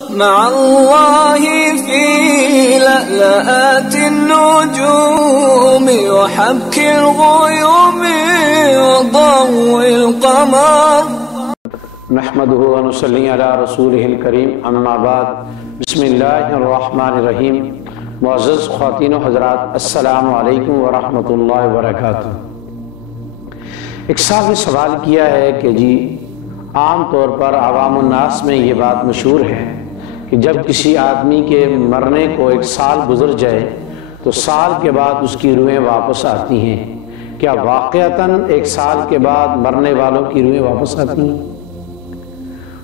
مع الله في لألآت النجوم وحبك الغيوم وضوء القمر. نحمده ونصلي على رسوله الكريم اما بعد. بسم اللہ الرحمن الرحیم. معزز خواتین و حضرات، السلام علیکم ورحمۃ اللہ وبرکاتہ. ایک صاحب نے سوال کیا ہے کہ جی عام طور پر عوام الناس میں یہ بات مشہور ہے کہ جب کسی آدمی کے مرنے کو 1 سال گزر جائے تو سال کے بعد اس کی روحیں واپس آتی ہیں. کیا واقعتاً 1 سال کے بعد مرنے والوں کی روحیں واپس آتی ہیں؟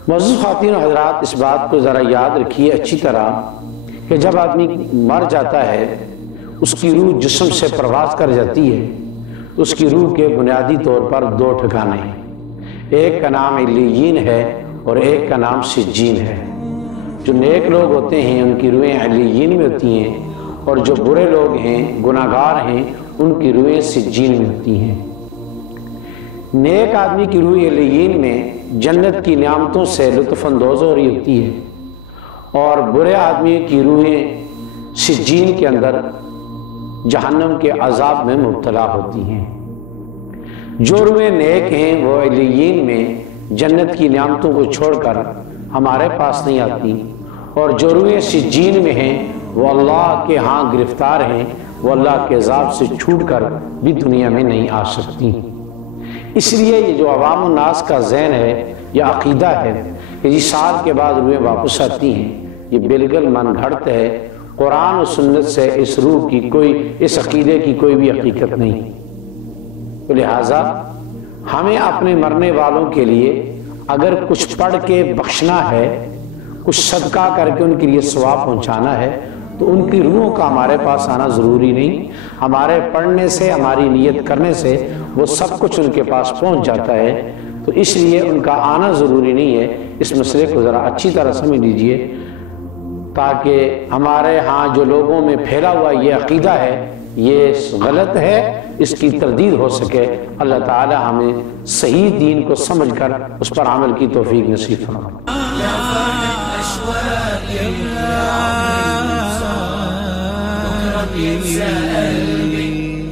معزز خواتین و حضرات، اس بات کو ذرا یاد رکھیے اچھی طرح کہ جب آدمی مر جاتا ہے اس کی روح جسم سے پرواز کر جاتی ہے تو اس کی روح کے بنیادی طور پر 2 ٹھکانے ہیں. ایک کا نام علیین ہے اور ایک کا نام سجین ہے. جو نیک لوگ ہوتے ہیں ان کی روحیں علیین میں ہوتی ہیں اور جو برے لوگ ہیں، گناہگار ہیں، ان کی روحیں سجین میں ہوتی ہیں. نیک آدمی کی روح علیین میں جنت کی نعمتوں سے لطف اندوز ہو رہی ہوتی ہے اور برے آدمی کی روحیں سجین کے اندر جہنم کے عذاب میں مبتلا ہوتی ہیں. جو روحیں نیک ہیں وہ علیین میں جنت کی نعمتوں کو چھوڑ کر ہمارے پاس نہیں آتی، اور جو روحیں سجین میں ہیں وہ اللہ کے ہاں گرفتار ہیں، وہ اللہ کے عذاب سے چھوٹ کر بھی دنیا میں نہیں آ سکتی. اس لیے یہ جو عوام الناس کا ذہن ہے یا عقیدہ ہے کہ جی سال کے بعد روحیں واپس آتی ہیں، یہ بالکل من گھڑت ہے. قرآن و سنت سے اس روح کی اس عقیدے کی کوئی بھی حقیقت نہیں. تو لہٰذا ہمیں اپنے مرنے والوں کے لیے اگر کچھ پڑھ کے بخشنا ہے، کچھ صدقہ کر کے ان کے لیے ثواب پہنچانا ہے تو ان کی روحوں کا ہمارے پاس آنا ضروری نہیں. ہمارے پڑھنے سے، ہماری نیت کرنے سے وہ سب کچھ ان کے پاس پہنچ جاتا ہے. تو اس لیے ان کا آنا ضروری نہیں ہے. اس مسئلے کو ذرا اچھی طرح سمجھ لیجئے تاکہ ہمارے ہاں جو لوگوں میں پھیلا ہوا یہ عقیدہ ہے یہ غلط ہے، اس کی تردید ہو سکے. اللہ تعالی ہمیں صحیح دین کو سمجھ کر اس پر عمل کی توفیق نصیب فرمائے.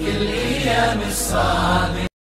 كل أيام الصعب